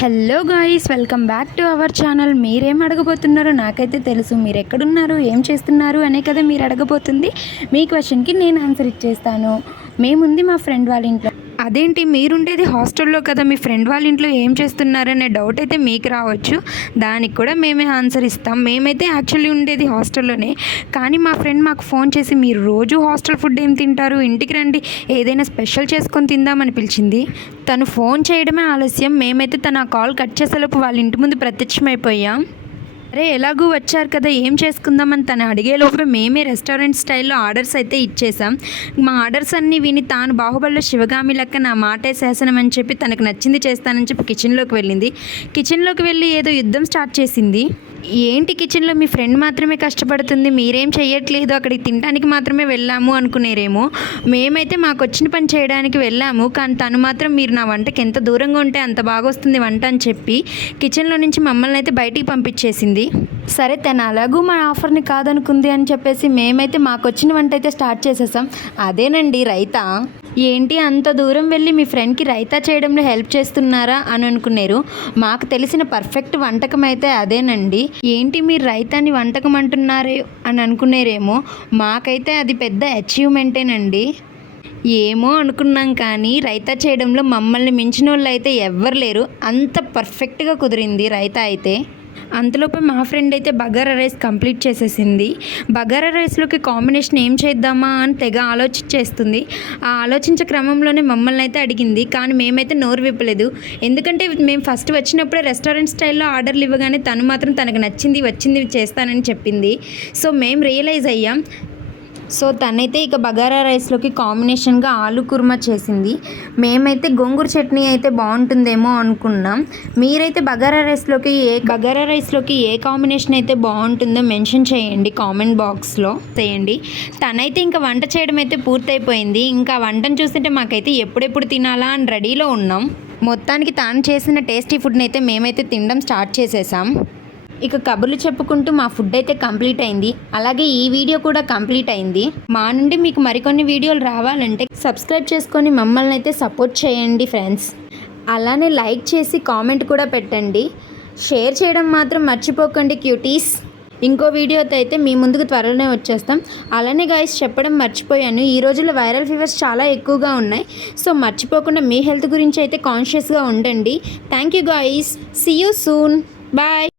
Hello guys, welcome back to our channel. మీరేం అడగబోతున్నారో నాకైతే తెలుసు. మీరు ఎక్కడున్నారు, ఏం చేస్తున్నారు అనే కదా మీరు అడగబోతుంది. మీ క్వశ్చన్కి నేను ఆన్సర్ ఇచ్చేస్తాను. మేముంది మా ఫ్రెండ్ వాళ్ళ ఇంట్లో. అదేంటి మీరుండేది హాస్టల్లో కదా, మీ ఫ్రెండ్ వాళ్ళ ఇంట్లో ఏం చేస్తున్నారనే డౌట్ అయితే మీకు రావచ్చు. దానికి కూడా మేమే ఆన్సర్ ఇస్తాం. మేమైతే యాక్చువల్లీ ఉండేది హాస్టల్లోనే, కానీ మా ఫ్రెండ్ మాకు ఫోన్ చేసి మీరు రోజు హాస్టల్ ఫుడ్ ఏం తింటారు, ఇంటికి రండి ఏదైనా స్పెషల్ చేసుకొని తిందామని పిలిచింది. తను ఫోన్ చేయడమే ఆలస్యం. మేమైతే తన కాల్ కట్ చేసేలోపు వాళ్ళ ఇంటి ముందు ప్రత్యక్షమైపోయాం. అరే ఎలాగూ వచ్చారు కదా, ఏం చేసుకుందామని తను అడిగేలోపే మేమే రెస్టారెంట్ స్టైల్లో ఆర్డర్స్ అయితే ఇచ్చేసాం. మా ఆర్డర్స్ అన్నీ విని తాను బాహుబలిలో శివగామి లెక్క నా మాటే శాసనం అని చెప్పి తనకు నచ్చింది చేస్తానని చెప్పి కిచెన్లోకి వెళ్ళింది. కిచెన్లోకి వెళ్ళి ఏదో యుద్ధం స్టార్ట్ చేసింది. ఏంటి కిచెన్లో మీ ఫ్రెండ్ మాత్రమే కష్టపడుతుంది, మీరేం చేయట్లేదు, అక్కడికి తినడానికి మాత్రమే వెళ్ళాము అనుకునేరేమో. మేమైతే మాకు వచ్చిన పని చేయడానికి వెళ్ళాము, కానీ తను మాత్రం మీరు నా వంటకి ఎంత దూరంగా ఉంటే అంత బాగా వస్తుంది వంట అని చెప్పి కిచెన్లో నుంచి మమ్మల్ని అయితే బయటికి పంపించేసింది. సరే తను అలాగూ మా ఆఫర్ని కాదనుకుంది అని చెప్పేసి మేమైతే మాకు వచ్చిన వంట అయితే స్టార్ట్ చేసేసాం. అదేనండి రైతా. ఏంటి అంత దూరం వెళ్ళి మీ ఫ్రెండ్కి రైతా చేయడంలో హెల్ప్ చేస్తున్నారా అని అనుకున్నారు. మాకు తెలిసిన పర్ఫెక్ట్ వంటకం అయితే అదేనండి. ఏంటి మీరు రైతాని వంటకం అంటున్నారే అని అనుకునేరేమో. మాకైతే అది పెద్ద అచీవ్మెంటేనండి. ఏమో అనుకున్నాం, కానీ రైతా చేయడంలో మమ్మల్ని మించిన వాళ్ళు అయితే ఎవ్వరు లేరు. అంత పర్ఫెక్ట్గా కుదిరింది రైతా అయితే. అంతలోపే మా ఫ్రెండ్ అయితే బగారా రైస్ కంప్లీట్ చేసేసింది. బగారా రైస్లోకి కాంబినేషన్ ఏం చేద్దామా అని తెగ ఆలోచించేస్తుంది. ఆ ఆలోచించే క్రమంలోనే మమ్మల్ని అయితే అడిగింది, కానీ మేమైతే నోరు విప్పలేదు. ఎందుకంటే మేము ఫస్ట్ వచ్చినప్పుడే రెస్టారెంట్ స్టైల్లో ఆర్డర్లు ఇవ్వగానే తను మాత్రం తనకు నచ్చింది వచ్చింది చేస్తానని చెప్పింది. సో మేము రియలైజ్ అయ్యాం. సో తనైతే ఇక బగారా రైస్లోకి కాంబినేషన్గా ఆలు కుర్మా చేసింది. మేమైతే గోంగూర చట్నీ అయితే బాగుంటుందేమో అనుకున్నాం. మీరైతే బగారా రైస్లోకి ఏ కాంబినేషన్ అయితే బాగుంటుందో మెన్షన్ చేయండి కామెంట్ బాక్స్లో చేయండి. తనైతే ఇంకా వంట చేయడం అయితే పూర్తయిపోయింది. ఇంకా వంటను చూస్తుంటే మాకైతే ఎప్పుడెప్పుడు తినాలా అని రెడీలో ఉన్నాం. మొత్తానికి తాను చేసిన టేస్టీ ఫుడ్ని అయితే మేమైతే తినడం స్టార్ట్ చేసేసాం. ఇక కబుర్లు చెప్పుకుంటూ మా ఫుడ్ అయితే కంప్లీట్ అయింది. అలాగే ఈ వీడియో కూడా కంప్లీట్ అయింది. మా నుండి మీకు మరికొన్ని వీడియోలు రావాలంటే సబ్స్క్రైబ్ చేసుకొని మమ్మల్ని అయితే సపోర్ట్ చేయండి ఫ్రెండ్స్. అలానే లైక్ చేసి కామెంట్ కూడా పెట్టండి. షేర్ చేయడం మాత్రం మర్చిపోకండి క్యూటీస్. ఇంకో వీడియోతో అయితే మీ ముందుకు త్వరలోనే వచ్చేస్తాం. అలానే గైస్ చెప్పడం మర్చిపోయాను, ఈ రోజుల్లో వైరల్ ఫీవర్స్ చాలా ఎక్కువగా ఉన్నాయి. సో మర్చిపోకుండా మీ హెల్త్ గురించి అయితే కాన్షియస్గా ఉండండి. Thank you guys, see you soon, bye.